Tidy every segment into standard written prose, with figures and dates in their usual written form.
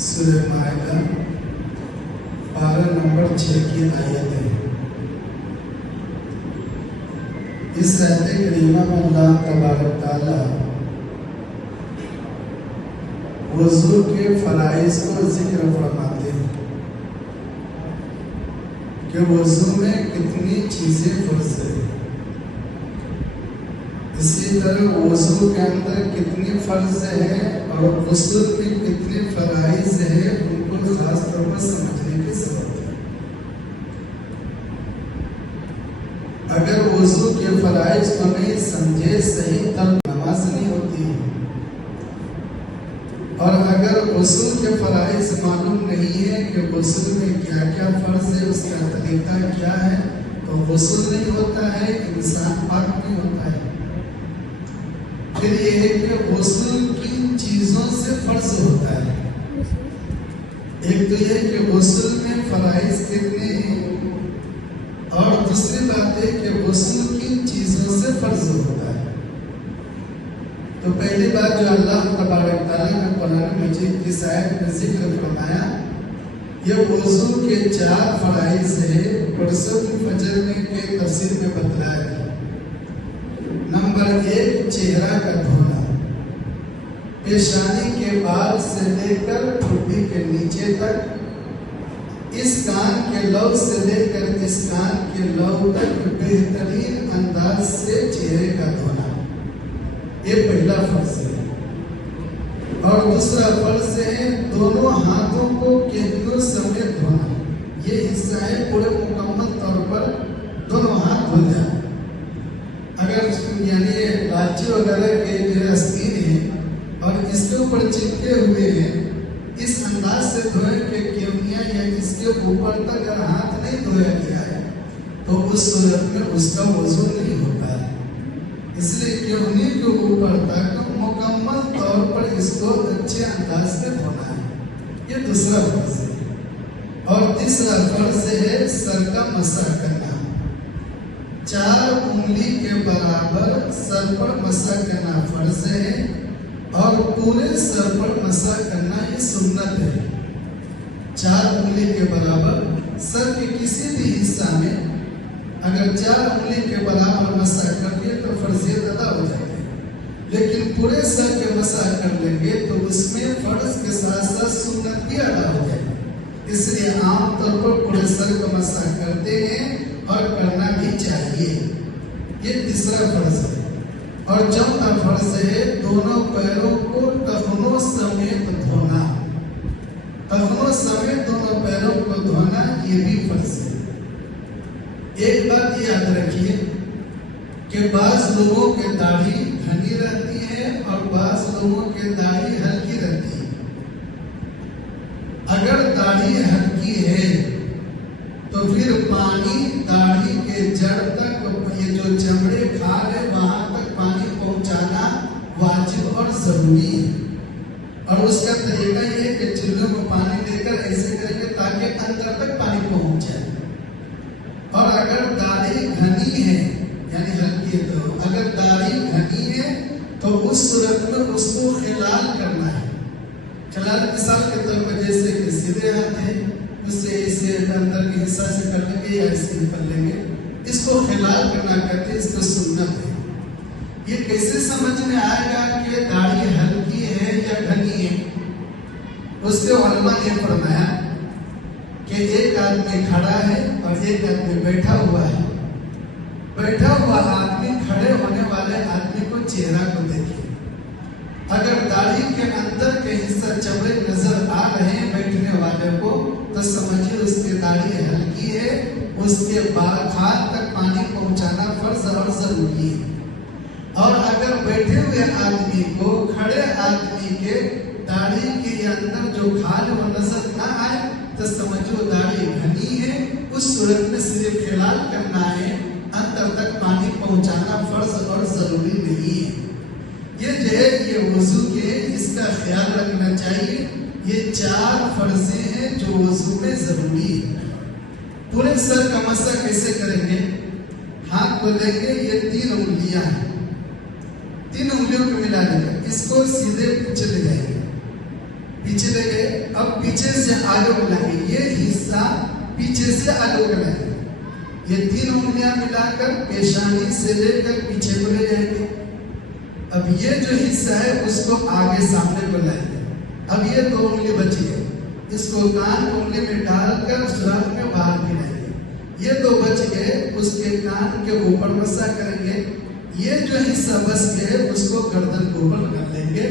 سورہ مائدہ 12 نمبر 6 کی آیت ہے۔ اس آیت کریمہ میں اللہ تبارک تعالیٰ وضو کے فرائض کو ذکر فرماتے ہیں کہ وضو میں کتنی چیزیں فرض ہیں، اسی طرح وضو کے اندر کتنی فرض ہے اور غسل میں کتنے فرائض ہیں، ان کو خاص طور پر سمجھنے کی ضرورت ہے۔ اگر وضو کے فرائض کو نہیں سمجھے صحیح تب نماز نہیں ہوتی، اور اگر غسل کے فرائض معلوم نہیں ہے کہ غسل میں کیا کیا فرض ہے، اس کا طریقہ کیا ہے، تو غسل نہیں ہوتا ہے، انسان پاک نہیں ہوتا ہے۔ پھر یہ ہے کہ غسل کن چیزوں سے فرض ہوتا ہے۔ ایک تو یہ کہ غسل میں فرائض کتنے ہیں، اور دوسری بات ہے کہ غسل کن چیزوں سے فرض ہوتا ہے۔ تو پہلی بات جو اللہ تبارک تعالیٰ نے قرآن مجید کی آیت میں ذکر فرمایا، یہ وضو کے 4 فرائض ہے، پرسوں فجر میں کے تفسیر میں بتلایا گیا۔ نمبر 1 چہرہ کا دھونا، پیشانی کے بال سے لے کر ٹھڈی کے نیچے تک، اس کان کے لو سے لے کر اس کان کے لو تک بہترین انداز سے چہرے کا دھونا، یہ پہلا فرض ہے۔ اور دوسرا فرض ہے دونوں ہاتھوں کو کیدیوں سمیت دھونا، یہ حصہ ہے پورے مکمل طور پر دونوں ہاتھ دھل جائیں۔ اگر یعنی لاچی وغیرہ کے جو آستین ہیں اور اس کے اوپر چپکے ہوئے ہیں، اس انداز سے دھوئے کہ کیونیاں یا اس کے اوپر تک اگر ہاتھ نہیں دھویا گیا ہے تو اس صورت میں اس کا وضو نہیں ہوتا ہے۔ اس لیے کیونی کے اوپر تک مکمل طور پر اس کو اچھے انداز سے دھونا ہے، یہ دوسرا فرض ہے۔ اور تیسرا فرض ہے سر کا مسح کرنا، 4 انگلی کے برابر سر پر مسح کرنا فرض ہے، اور پورے سر پر مسح کرنا یہ سنت ہے۔ 4 انگلی کے برابر سر کے کسی بھی حصہ میں اگر 4 انگلی کے برابر مسح کر دیا تو فرضیت ادا ہو جائے گی، لیکن پورے سر کے مسح کر لیں گے تو اس میں فرض کے ساتھ ساتھ سنت بھی ادا ہو جائے گی۔ اس لیے عام طور پر پورے سر کا مسح کرتے ہیں اور کرنا بھی چاہیے، یہ تیسرا فرض ہے۔ اور چوتھا فرض ہے دونوں پیروں کو ٹخنوں سمیت دھونا، ٹخنوں سمیت دونوں پیروں کو دھونا، یہ بھی فرض ہے۔ ایک بات یاد رکھیے کہ بعض لوگوں کے داڑھی گھنی رہتی ہے اور بعض لوگوں کے داڑھی ہلکی رہتی ہے۔ اگر داڑھی ہلکی ہے تو پھر پانی داڑھی کے جڑ تک، یہ جو چمڑے کھال ہے وہاں تک پانی پہنچانا واجب اور ضروری ہے۔ اور اس کا طریقہ یہ ہے کہ چولہے کو پانی دے کر ایسے کریں گے تاکہ اندر تک پانی پہنچ جائے۔ اور اگر داڑھی گھنی ہے یعنی ہلکی ہے، تو اگر داڑھی گھنی ہے تو اس صورت میں اس کو خلال کرنا ہے۔ خلال مثال کے طور پر جیسے کہ سیدھے ہاتھ ہے، اسے اندر کے حصہ سے کر لیں گے یا اس سے کر لیں گے، اس کو خلال کرنا کہتے ہیں، اس کو سنت ہے۔ یہ کیسے سمجھ میں آئے گا کہ داڑھی ہلکی ہے یا گھنی ہے؟ اس کے علماء نے فرمایا کہ ایک آدمی کھڑا ہے اور ایک آدمی بیٹھا ہوا ہے۔ بیٹھا ہوا آدمی کھڑے ہونے والے آدمی کو چہرہ کو دیکھے، اگر داڑھی کے اندر کے حصہ چمڑے نظر آ رہے ہیں بیٹھنے والے کو تو سمجھیے اس کی داڑھی ہلکی ہے، اس کے کھال تک پانی پہنچانا فرض اور ضروری ہے۔ اور اگر بیٹھے ہوئے آدمی کو کھڑے آدمی کے داڑھی کے اندر جو کھال وہ نظر نہ آئے تو سمجھو داڑھی گھنی ہے، اس صورت میں صرف خلال کرنا ہے، اندر تک پانی پہنچانا فرض اور ضروری نہیں ہے۔ یہ جو ہے یہ وضو کے اس کا خیال رکھنا چاہیے۔ یہ 4 فرضیں ہیں جو وضو میں ضروری ہے۔ پورے سر کا مسح کیسے کریں گے؟ ہاتھ کو لیں گے، یہ 3 انگلیاں ہیں، 3 انگلیوں کو ملا لیں گے، اس کو سیدھے چلے جائیں گے، پیچھے لے گئے، اب پیچھے سے آگے بلائیں گے، یہ حصہ پیچھے سے آگے بلائیں گے، یہ 3 انگلیاں ملا کر پیشانی سے لے کر پیچھے کو لے جائیں گے۔ اب یہ جو حصہ ہے اس کو آگے سامنے بلائیں گے۔ اب یہ 2 انگلی بچی ہے، اس کو کان انگلی میں ڈال کر سوراخ میں باہر گرائیں گے۔ یہ 2 بچ گئے، اس کے کان کے اوپر مسا کریں گے۔ یہ جو حصہ بچ گئے اس کو گردن کے اوپر کر لیں گے۔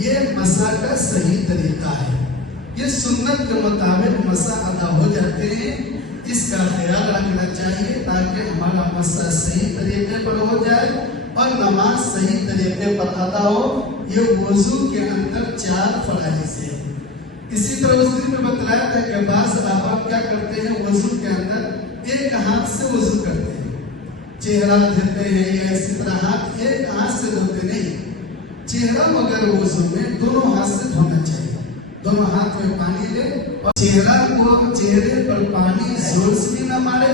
یہ مسا کا صحیح طریقہ ہے، یہ سنت کے مطابق مسا ادا ہو جاتے ہیں۔ اس کا خیال رکھنا چاہیے تاکہ ہمارا مسا صحیح طریقے پر ہو جائے اور نماز صحیح طریقے پر ادا ہو۔ یہ وضو کے اندر 4 فرائض ہیں۔ اسی طرح اس دن میں بتلایا تھا کہ بعض احباب کیا کرتے ہیں، وضو کے اندر ایک ہاتھ سے وضو کرتے ہیں، چہرہ دھوتے ہیں یا اسی طرح ہاتھ ایک ہاتھ سے دھوتے نہیں۔ چہرہ مگر وضو میں دونوں ہاتھ سے دھونا چاہیے، دونوں ہاتھ میں پانی لے اور چہرے پر پانی زور سے بھی نہ مارے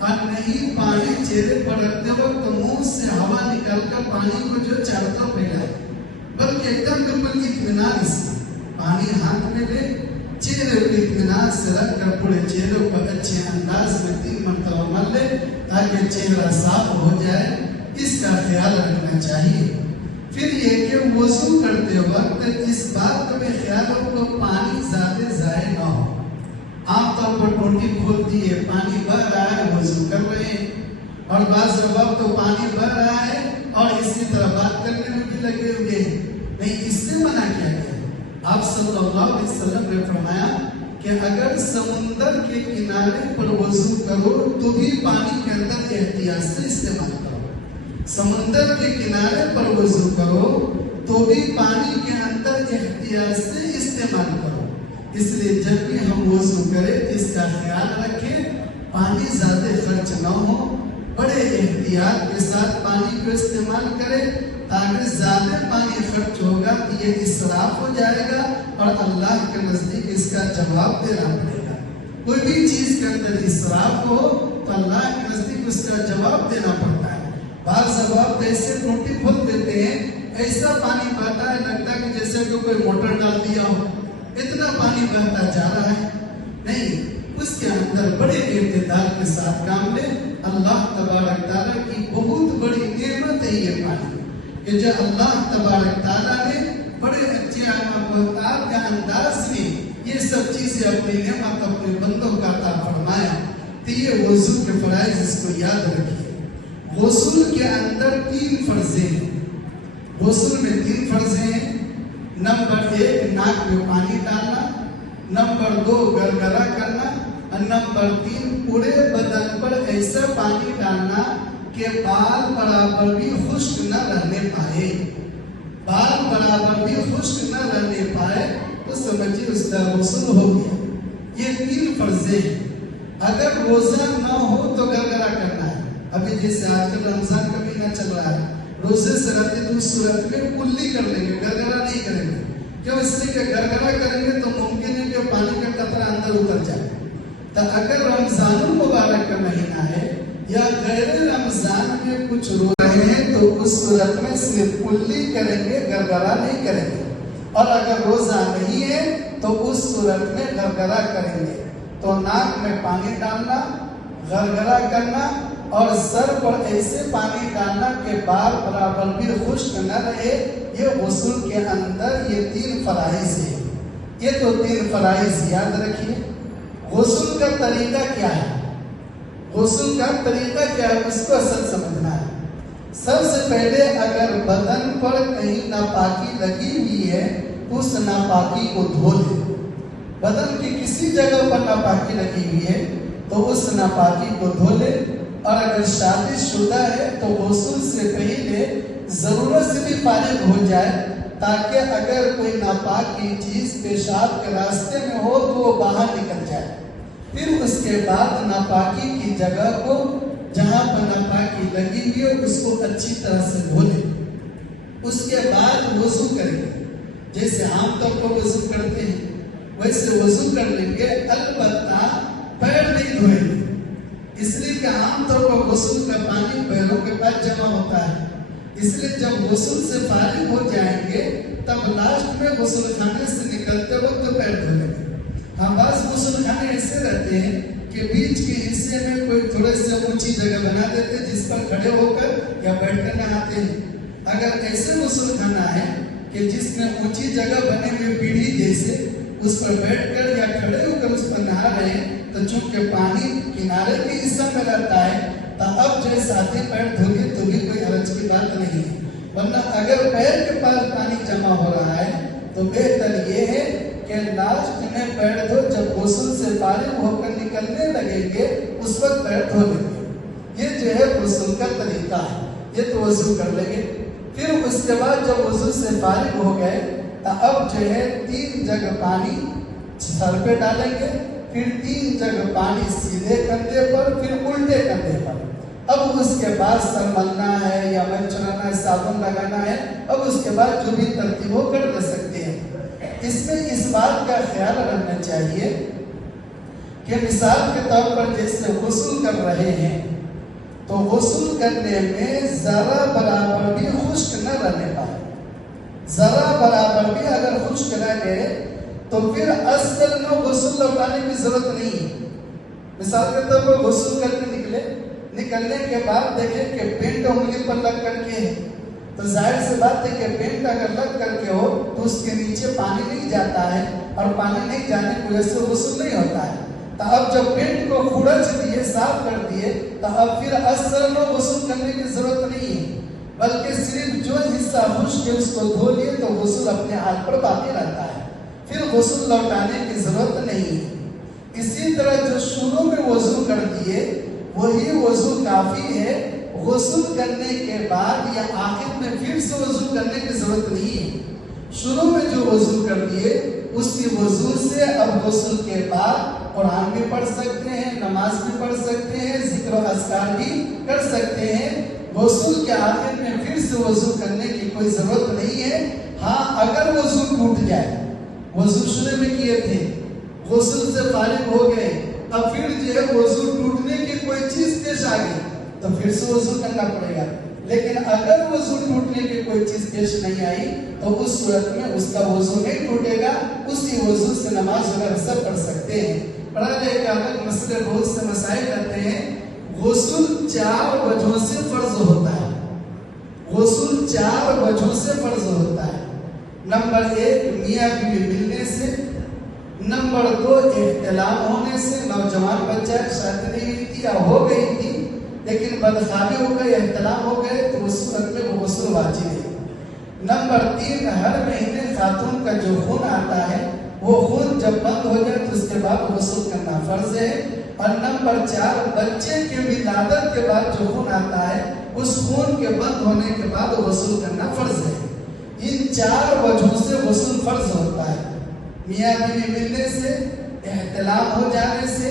اور نہیں پانی چہرے پر رکھتے وقت منہ سے ہوا نکال کر پانی کو جو چاروں طرف پھیلائے، بلکہ ایک دم بالکل اطمینان سے پانی ہاتھ میں لے، چہرے کو اطمینان سے رکھ کر پورے چہرے کو اچھے انداز میں 3 مرتبہ مل لے تاکہ چہرہ صاف ہو جائے۔ اس کا خیال رکھنا چاہیے۔ پھر یہ کہ وضو کرتے وقت اس بات کا بھی خیال رکھو پانی زیادہ ضائع نہ ہو۔ عام طور پر ٹوٹی کھول دیے، پانی بہ رہا ہے، وضو کر رہے ہیں، اور بعض وقت تو پانی بہ رہا ہے اور اسی طرح بات کرنے میں بھی لگے ہوئے ہیں۔ نہیں، اس سے منع کیا گیا۔ آپ صلی اللہ علیہ وسلم نے فرمایا کہ اگر سمندر کے کنارے پر وضو کرو تو بھی پانی کے اندر احتیاط سے استعمال کرو۔ سمندر کے کنارے پر وضو کرو تو بھی پانی کے اندر احتیاط سے استعمال کرو۔ اس لیے جب بھی ہم وضو کریں اس کا خیال رکھیں پانی زیادہ خرچ نہ ہو، بڑے احتیاط کے ساتھ پانی کو استعمال کریں تاکہ زیادہ پانی خرچ ہوگا تو یہ اسراف ہو جائے گا اور اللہ کے نزدیک اس کا جواب دینا پڑے گا۔ کوئی بھی چیز کے اندر اسراف ہو تو اللہ کے نزدیک اس کا جواب دینا پڑتا ہے۔ بعض جواب ایسے ٹوٹی کھول دیتے ہیں، ایسا پانی بہتا ہے لگتا ہے کہ جیسے کہ کوئی موٹر ڈال دیا ہو، اتنا پانی بہتا جا رہا ہے۔ نہیں، اس کے اندر بڑے اعتدال کے ساتھ کام لے۔ اللہ تبارک تعالیٰ کی بہت بڑی نعمت ہے یہ پانی کہ جو اللہ تبارک تعالیٰ نے بڑے اچھے محتاط کے انداز میں یہ سب چیزیں اپنی نعمت اپنے بندوں کا عطا فرمایا۔ تو یہ وضو کے فرائض اس کو یاد رکھیے۔ غسل کے اندر 3 فرض ہیں۔ غسل میں 3 فرض ہیں۔ نمبر 1 ناک میں پانی ڈالنا، نمبر 2 گرگرا کرنا، اور نمبر 3 پورے بدن پر ایسا پانی ڈالنا کہ بال برابر بھی خشک نہ رہنے پائے۔ بال برابر بھی خشک نہ رہنے پائے تو سمجھیے اس کا غسل ہو گیا۔ یہ 3 فرض ہیں۔ اگر روزہ نہ ہو تو گرگرا کرنا ہے۔ ابھی جیسے آج کل رمضان کا مہینہ چل رہا ہے، روزے سے رہتے تو اس صورت میں کلی کر لیں گے، گرگرا نہیں کریں گے۔ کیوں؟ اس لیے کہ گرگرا کریں گے تو ممکن ہے کہ پانی کا قطرہ اندر اتر جائے۔ تو اگر رمضان المبارک کا مہینہ ہے یا غیر رمضان میں کچھ رو رہے ہیں تو اس صورت میں صرف کلی کریں گے، گرگرا نہیں کریں گے۔ اور اگر روزہ نہیں ہے تو اس صورت میں گرگرا کریں گے۔ تو ناک میں پانی ڈالنا، گرگرا کرنا اور سر پر ایسے پانی ڈالنا کہ بال برابر بھی خشک نہ رہے، یہ غسل کے اندر یہ 3 فرائض ہیں۔ یہ تو 3 فرائض یاد رکھیے۔ غسل کا طریقہ کیا ہے؟ غسل کا طریقہ کیا ہے اس کو اصل سمجھنا ہے۔ سب سے پہلے اگر بدن پر کہیں ناپاکی لگی ہوئی ہے تو اس ناپاکی کو دھو لے۔ بدن کی کسی جگہ پر ناپاکی لگی ہوئی ہے تو اس ناپاکی کو دھو لے۔ اور اگر شادی شدہ ہے تو غسل سے پہلے ضرورت سے بھی فارغ ہو جائے تاکہ اگر کوئی ناپاک کی چیز پیشاب کے راستے میں ہو تو وہ باہر نکل جائے۔ پھر اس کے بعد ناپاکی کی جگہ کو جہاں پر ناپاکی لگی ہوئی ہے اس کو اچھی طرح سے دھو لے۔ اس کے بعد وضو کریں گے، جیسے عام طور پر وضو کرتے ہیں ویسے وضو کر لیں گے، البتہ پیر نہیں دھوئیں گے، اس لیے کہ عام طور پر غسل کا پانی پیروں کے پاس جمع ہوتا ہے۔ اس لیے جب غسل سے فارغ ہو جائیں گے تب لاسٹ میں غسل خانے سے نکلتے وقت پیر دھو لیں گے. ہم بعض غسل خانے ایسے رہتے ہیں کہ بیچ کے حصے میں کوئی تھوڑے سے اونچی جگہ بنا دیتے جس پر کھڑے ہو کر یا بیٹھ کر نہاتے ہیں. اگر ایسے غسل خانہ ہے کہ جس میں اونچی جگہ بنے ہوئے پیڑھی جیسے اس پر بیٹھ کر یا کھڑے ہو کر اس پر نہا رہے ہیں تو چونکہ پانی کنارے کے حصہ میں رہتا ہے تو اب جو ساتھی پیر دھوگے تو بھی کوئی حرج کی بات نہیں ہے. ورنہ اگر پیر کے پاس پانی جمع ہو رہا ہے تو بہتر یہ ہے کہ لاسٹ میں پیر دھو. جب غسل سے فارغ ہو کر نکلنے لگیں گے اس وقت پیر دھو لیں گے. یہ جو ہے غسل کا طریقہ ہے. یہ تو وضو کر لیں گے. پھر اس کے بعد جب وضو سے فارغ ہو گئے تو اب جو ہے 3 جگ پانی سر پہ ڈالیں گے. پھر 3 جگ پانی سیدھے کندھے پر پھر الٹے کندھے پر. اب اس کے بعد سر ملنا ہے یا منہ چلانا ہے صابن لگانا ہے. اب اس کے بعد جو بھی ترتیب ہو کر لے سکتے ہیں. اس میں اس بات کا خیال رکھنا چاہیے کہ مثال کے طور پر جیسے غسل کر رہے ہیں تو غسل کرنے میں ذرا برابر بھی خشک نہ رہنے پائے. ذرا برابر بھی اگر خشک رہ گئے تو پھر اصل میں غسل لوٹانے کی ضرورت نہیں ہے. مثال کے طور پر غسل کر کے نکلنے کے بعد دیکھیں کہ پینٹ انگلی پر لگ کر کے ہے تو ظاہر سی بات ہے کہ پینٹ اگر لگ کر کے ہو تو اس کے نیچے پانی نہیں جاتا ہے اور پانی نہیں جانے کی وجہ سے غسل نہیں ہوتا ہے. تو اب جب پینٹ کو کھڑچ دیے صاف کر دیے تو اب پھر اصل میں غسل کرنے کی ضرورت نہیں ہے بلکہ صرف جو حصہ خشک ہے اس کو دھو لیے تو غسل اپنے حال پر باقی رہتا ہے. پھر غسل لوٹانے کی ضرورت نہیں ہے. اسی طرح جو شروع میں وضو کر دیے وہی وضو کافی ہے. غسل کرنے کے بعد یا آخر میں پھر سے وضو کرنے کی ضرورت نہیں ہے. شروع میں جو وضو کر دیے اسی وضو سے اب غسل کے بعد قرآن بھی پڑھ سکتے ہیں, نماز بھی پڑھ سکتے ہیں, ذکر و اذکار بھی کر سکتے ہیں. غسل کے آخر میں پھر سے وضو کرنے کی کوئی ضرورت نہیں ہے. ہاں اگر وضو ٹوٹ جائے, وضو شروع میں کیے تھے, غسل سے فارغ ہو گئے, اب پھر جو ہے وضو ٹوٹنے کی کوئی چیز پیش آ گئی تو پھر سے وضو کرنا پڑے گا. لیکن اگر وضو ٹوٹنے کی کوئی چیز پیش نہیں آئی تو اس صورت میں اس کا وضو نہیں ٹوٹے گا. اسی وضو سے نماز وغیرہ سب پڑھ سکتے ہیں. پڑھا لے کے الگ مسئلے بہت سے مسائل رہتے ہیں. غسل 4 وجہوں سے فرض ہوتا ہے. غسل 4 وجہوں سے فرض ہوتا ہے. نمبر 1 میاں بیوی ملنے سے. نمبر 2 احتلام ہونے سے. نوجوان بچہ شادی نہیں ہوئی تھی یا ہو گئی تھی لیکن بدخوابی ہو گئی, احتلام ہو گئے تو اس وقت میں وہ غسل واجب ہے. نمبر 3 ہر مہینے خاتون کا جو خون آتا ہے وہ خون جب بند ہو جائے تو اس کے بعد غسل کرنا فرض ہے. اور نمبر 4 بچے کی ولادت کے بعد جو خون آتا ہے اس خون کے بند ہونے کے بعد غسل کرنا فرض ہے. ان 4 وجہوں سے غسل فرض ہوتا ہے. میاں بیوی ملنے سے, احتلام ہو جانے سے,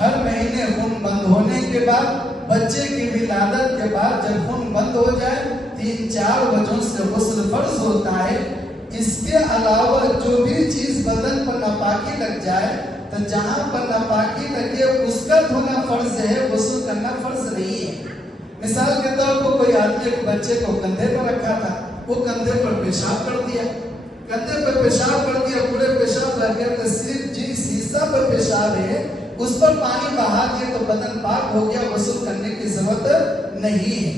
ہر مہینے خون بند ہونے کے بعد, بچے کی ولادت کے بعد جب خون بند ہو جائے. 3-4 وجہوں سے غسل فرض ہوتا ہے. اس کے علاوہ جو بھی چیز بدن پر ناپاکی لگ جائے تو جہاں پر ناپاکی لگے اس کا دھونا فرض ہے, غسل کرنا فرض نہیں ہے. مثال کے طور پر کوئی آدمی ایک بچے کو کندھے پر رکھا تھا, وہ کندھے پر پیشاب کر دیا, کندھے پر پیشاب کر دیا, پورے پیشاب لگ گیا تو صرف جس حصہ پر پیشاب ہے اس پر پانی بہا دیا تو بدن پاک ہو گیا, غسل کرنے کی ضرورت نہیں ہے.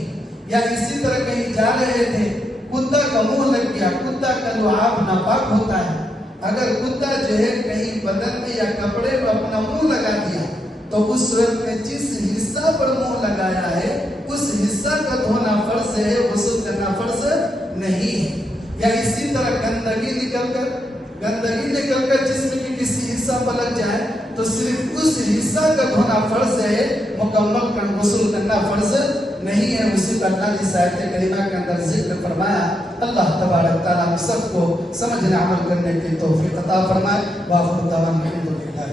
یا اسی طرح کہیں جا رہے تھے, کتا کا منہ لگ گیا, کتا کا لعاب ناپاک ہوتا ہے. اگر کتا جو ہے کہیں بدن میں یا کپڑے پر اپنا منہ لگا دیا تو اس صورت میں جس حصہ پر منہ لگایا ہے اس حصہ کا دھونا فرض ہے, غسل کرنا فرض نہیں ہے. یا اسی طرح گندگی نکل کر جسم کے کسی حصہ پر لگ جائے تو صرف اس حصہ کا دھونا فرض ہے, مکمل کر غسل کرنا فرض نہیں ہے. اسی پر اللہ نے آیت کریمہ کے اندر ذکر فرمایا. اللہ تبارک تعالیٰ ہم سب کو سمجھنے عمل کرنے کی توفیق عطا فرمائے. وآخر دعوانا الحمدللہ.